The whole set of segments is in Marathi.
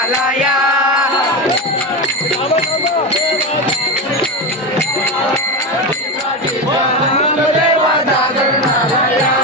जागरणाला या. देवा जागरणाला या.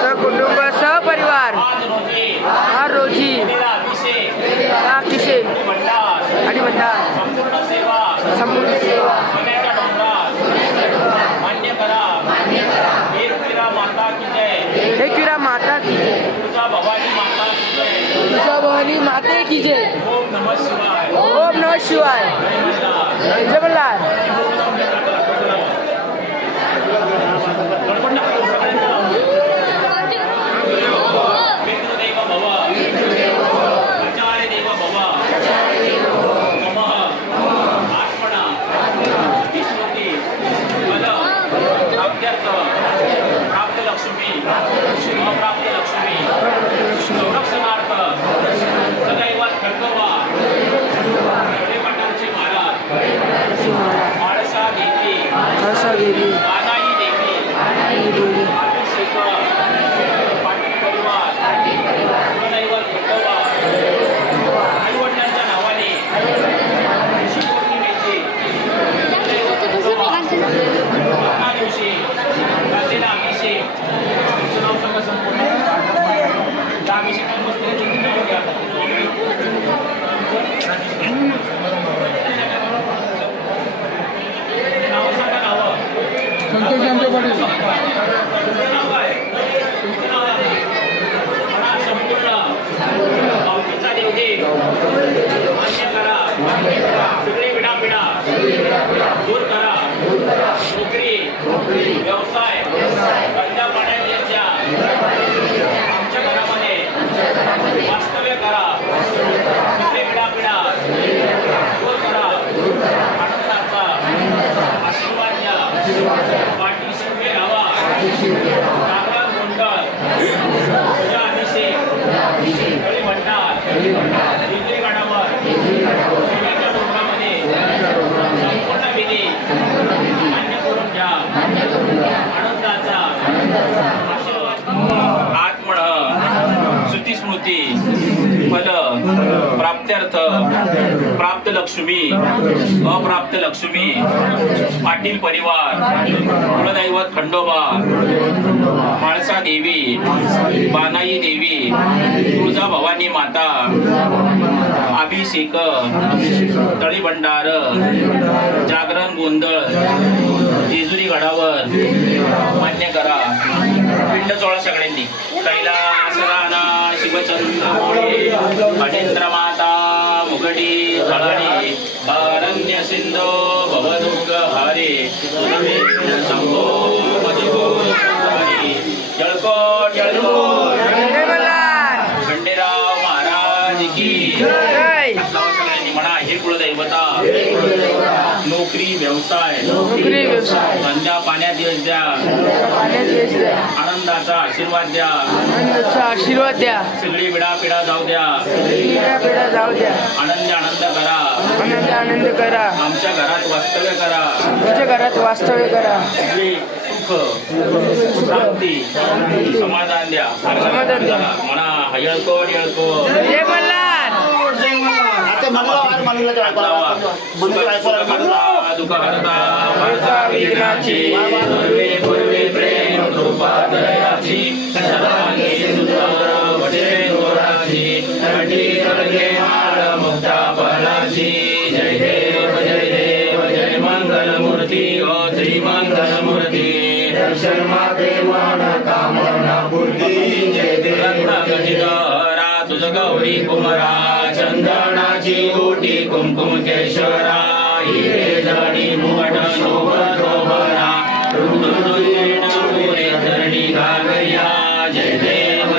सहकुटुंब सहपरिवार आज रोजी अतिशय आणि भंडार संपूर्ण सेवा मान्य करा. एकविरा माता की जय. तुळजा भवानी माते की जय. ओम नमः शिवाय. जय मल्हार. दूर करा. नोकरी व्यवसाय बंद पाण्याच्या आमच्या घरामध्ये वास्तव्य करा. सगळे पिढा दूर करा. आनंदाचा आशीर्वाद द्या. पाठीशी उभे राहा. जागरण गोंधळ पूजा अभिषेक तळी भंडार विजय गडावर शिवेच्या डोंगरामध्ये संपूर्ण विधी मान्य करून घ्या. आनंदाचा आशीर्वाद. आत्मन श्रुती स्मृती फल प्राप्त्यर्थ प्राप्त लक्ष्मी अप्राप्त लक्ष्मी पाटील परिवार कुलदैवत खंडोबा माळसा देवी बानाई देवी तुळजा भवानी माता अभिषेक तळी भंडार जागरण गोंधळ जेजुरी गडावर मान्य करा. पिंड चोळा सगळ्यांनी. कैलास राणा शिवचंद्र अनेंद्र माता मुगडी झळणी अरण्य सिंधो भवदुःख हारे शंभो मधुगो संसारी. जळकोट जळकोट जय मल्हार खंडेराव महाराज की जय. सगळ्यांनी म्हणा हे कुलदैवता नोकरी व्यवसाय नोकरी व्यवसाय धंद्या पाण्यात यश द्या पाण्यात यश द्या. आनंदाचा आशीर्वाद द्या आनंदाचा आशीर्वाद द्या. सगळी विडापिडा जाऊ द्या पिढ्या पिढ्या जाऊ द्या. आनंद आनंद करा आनंद आनंद करा. आमच्या घरात वास्तव्य करा तुमच्या घरात वास्तव्य करा. सगळी सुख शांती समाधान द्या समाधान द्या. म्हणा हयळकोट येळकोट जय मल्हार. दुःख हरता भरता विघ्नाची पूर्वे पूर्वे प्रेम कृपा दयाची सर्वांगी सुंदर वटे गोराची कंठी तळगे माळ मुक्ता फळाची. जय देव जय मंगल मूर्ती ओ श्री मंगल मूर्ती दर्शन माते मन कामना पूर्ती. जय देव रत्नागणित हरा तुझ गौरी कुमरा चंदनाची ओटी कुमकुम केशरा हिरे जणी मुगट शोभरा रुद्रुजेण पुरे धरणी घागरिया. जय देव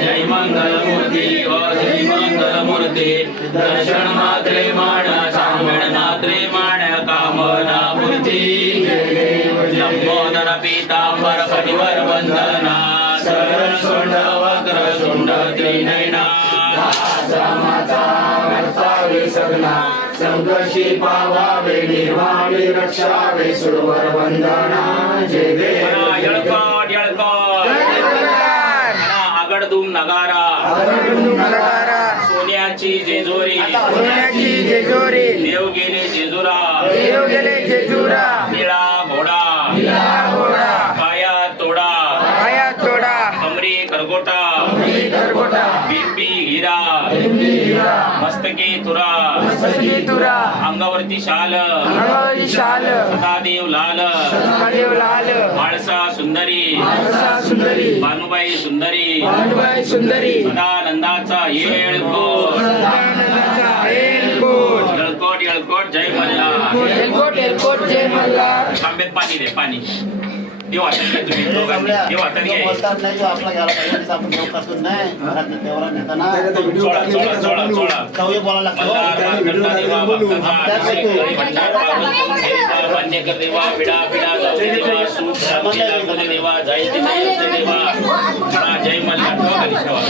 जय मंगल मूर्ती ओ श्री मंगल मूर्ती दर्शन मात्रे मान सांगण मात्रे मान कामना मूर्ती. लंबोदर पीतांबर परिवर वंदना सरळ सोंड वक्र सोंड त्रिनयना सगना संकशी पावावे निर्वाणी रक्षावे सुरवर वंदना. जय देव येळकोट येळकोट आगडदुम नगारा सोन्याची जेजोरी सोन्याची जेजोरी देव गेले जेजुरा देव गेले जेजुरा. निळा घोडा घोडा काया तोडा पाया तोडा. कमरी करगोटा करगोटा बिंबी हिरा मस्तकी तुरा सखी तुरा. अंगावरती शाल अंगावरी शाल सदादेव लाल महादेव लाल. माळसा सुंदरी मानसा सुंदरी भानुबाई सुंदरी भानुबाई सुंदरी. सदानंदाचा येळकोट सदानंदाचा एलकोट. येळकोट येळकोट जय मल्हार. एलकोट एलकोट जय मल्हार. तांब्यात पाणी दे पाणी देव हातात घ्या तुम्ही दोघांनी देव हातात घ्या चोळा चोळा चोळा चोळा मल्हार गणपती देवा भक्ताचा अभिषेक भंडार पावन मान्यकर देवा विडा विडा जाऊ दे देवा सूत शांती लागू दे देवा जय देवा म्हणा जय मल्हार ठेवा खाली ठेवा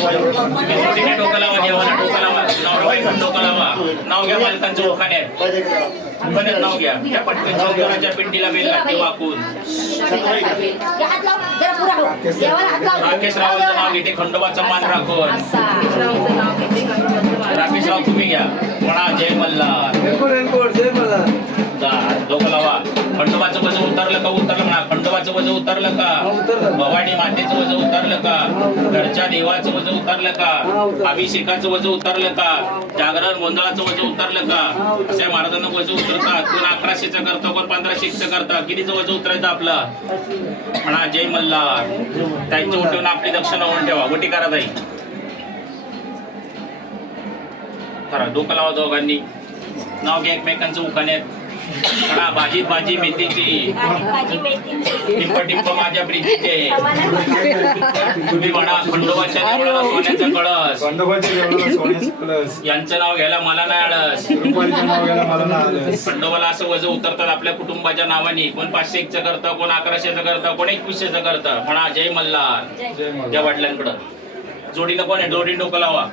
तुम्ही जोडीने डोकं लावा देवाला डोकं लावा नवराबाई पण डोकं लावा नाव घ्या मालकांचं उखाण्यात नाव घ्या त्या पटकन चौघराच्या पिंडीला बेल घातली वाकून राकेश रावांचं नाव घेते खंडोबाचं मान राखून राकेश राव तुम्ही घ्या म्हणा जय मल्हार जय मल्हार. डोकं लावा खंडोबाचं वजन उतरलं का उतरलं म्हणा खंडोबाचं वजन उतरलं का भवानी मातेचं वजन उतरलं का घरच्या देवाचं वजन उतरलं का अभिषेकाचं वजन उतरलं का जागरण गोंधळाचं वजन उतरलं का अशा महाराजांना वजन उतरतात कोण 1100चं करतं कोण 1500चं करतं कितीचं वजन उतरायचं आपलं म्हणा जय मल्हार. त्यांच्या उठवून आपली दक्षिणा होऊन ठेवा वटी करा ताई करा डोकं लावा दोघांनी नाव घ्या एकमेकांचं उखाण्यात म्हणा भाजी भाजी मेथीची टिप्प टिप्प माझ्या प्रीतीचे तुम्ही म्हणा खंडोबाच्या देवळाला सोन्याचा कळस यांचं नाव घ्यायला मला नाही आळस. खंडोबाला असं वजन उतरतात आपल्या कुटुंबाच्या नावाने कोण 501चं करतं कोण 1100चं करतं कोण 2100चं करतं म्हणा जय मल्हार. त्या वडिलांकडं जोडीनं कोण आहे जोडी डोकं लावा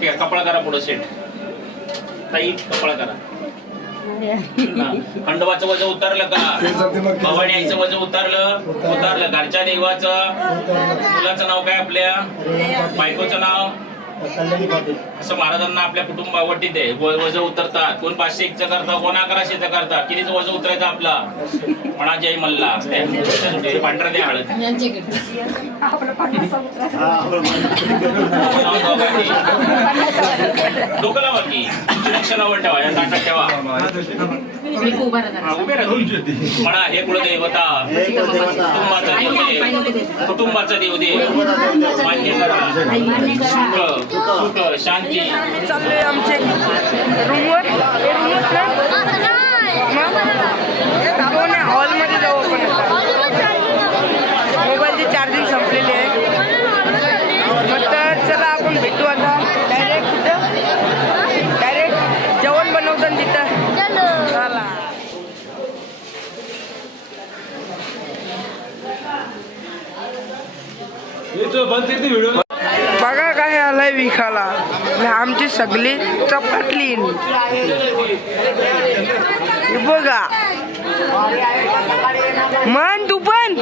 ठीक आहे कपडा करा पुढं सेट ताई कपडा करा. खंडोबाचं वजन उतरलं का भवानी आईचं वजन उतरलं घरच्या देवाचं मुलाचं नाव काय आपल्या बायकोचं नाव असं महाराजांना आपल्या कुटुंबावरती ते वजन उतरतात कोण 501चं करतं कोण 1100चं करतात कितीचं वजन उतरायचं आपला म्हणा जय मल्हार. पांढरा द्या हळद डोकं लावा की लक्षणावर ठेवा या ताटात ठेवा उभे राहा म्हणा हे कुलदैवता कुटुंबाचा देव देव मान्य करा सुख शांती. चाललोय आमचे रूमवर बघा काय आलाय विकायला आणि आमची सगळी चपाटली बघा मन तू पण